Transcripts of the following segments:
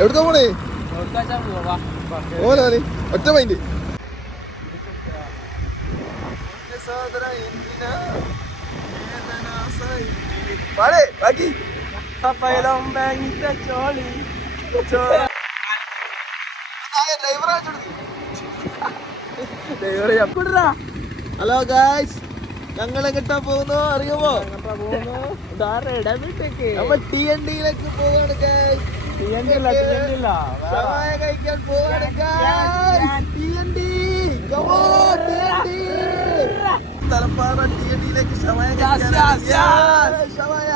എവിടുക്ക പോണേ? ഓലെ ഒറ്റ മൈൻഡ്. ബാക്കി ഹലോ ഗായ്സ്, ഞങ്ങൾ എങ്ങട്ടാ പോകുന്നു അറിയുമോ? നമ്മ TND-യിലേക്ക് പോവാണ് ഗായ്സ്. ഷവായ കഴിക്കാൻ പോവാണ് guys. TND, come on, TND. Thalappara TND-യിലേക്ക് ഷവായ കഴിക്കാൻ. ഷവായ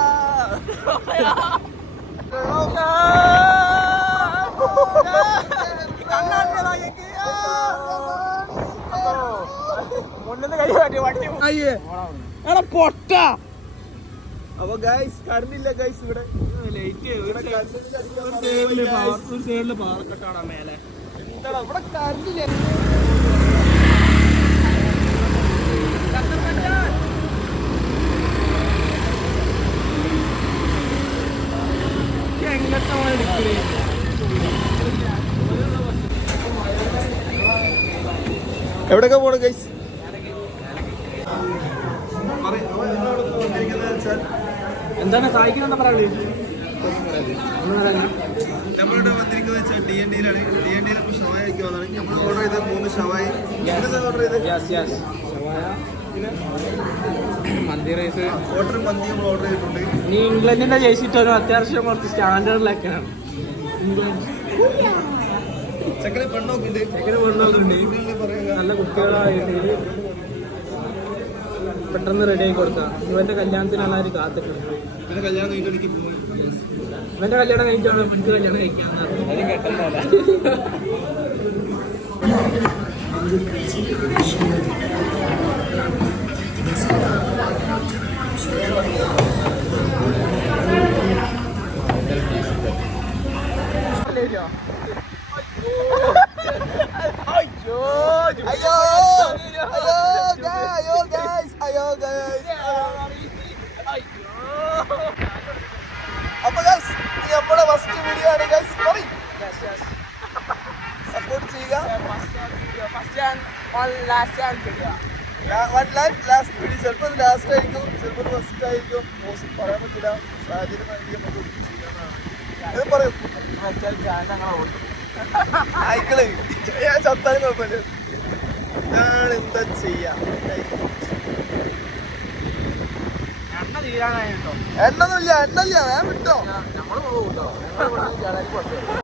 പൊട്ട. അപ്പൊ ഗൈസ് കറണ്ടില്ല ഗൈസ്, ഇവിടെ പാറക്കെട്ടാണ് മേലെ. എന്താടാ ഇവിടെ കറണ്ടില്ല? എവിടെയൊക്കെ പോണു ഗൈസ്? എന്താണ് സഹായിക്കുന്ന പറയാ? നമ്മളിവിടെ വന്നിരിക്കുന്നത് വെച്ചാൽ TND-യിലാണ്. TND-യിൽ നമ്മൾ ഷവായ കഴിക്കുവാനാണ്. നമ്മൾ ഓർഡർ ചെയ്ത് 3 ഷവായ. ഓർഡർ ചെയ്ത് മന്തി റൈസ്, ഹോട്ടൽ മന്തി നമ്മൾ ഓർഡർ ചെയ്തിട്ടുണ്ട്. നീ ഇംഗ്ലണ്ടിന്റെ ജയിച്ചിട്ടൊരു അത്യാവശ്യം കുറച്ച് സ്റ്റാൻഡേർഡിലൊക്കെയാണ്. ചെക്കനെ പെണ്ണോക്കുണ്ട്, നല്ല കുട്ടികളായിട്ട് പെട്ടെന്ന് റെഡി ആയി കൊടുക്കാം. ഇവന്റെ കല്യാണത്തിന് എല്ലാവരും കാത്തിട്ടുണ്ട്. പിന്നെ കല്യാണം കഴിഞ്ഞിട്ട് പോയി. ഇവന്റെ കല്യാണം കഴിച്ചാണ് എനിക്ക് കല്യാണം കഴിക്കാന്ന് കേട്ടല്ലോ. അപ്പൊ ഗൈസ് ഇത് നമ്മുടെ ഫസ്റ്റ് വീഡിയോ ആണ് ഗൈസ്. സപ്പോർട്ട് ചെയ്യുക. ലാസ്റ്റ് വീഡിയോ ചിലപ്പോൾ ലാസ്റ്റ് ആയിരിക്കും, ചിലപ്പോൾ ഫസ്റ്റ് ആയിരിക്കും. പറയാൻ പറ്റില്ല, സാഹചര്യം പറയും. ആയിക്കള് ഞാൻ ചത്താലും കുഴപ്പമില്ല. ഞാൻ എന്താ ചെയ്യാ? എണ്ണൊന്നുമില്ല, ഞാൻ വിട്ടോ.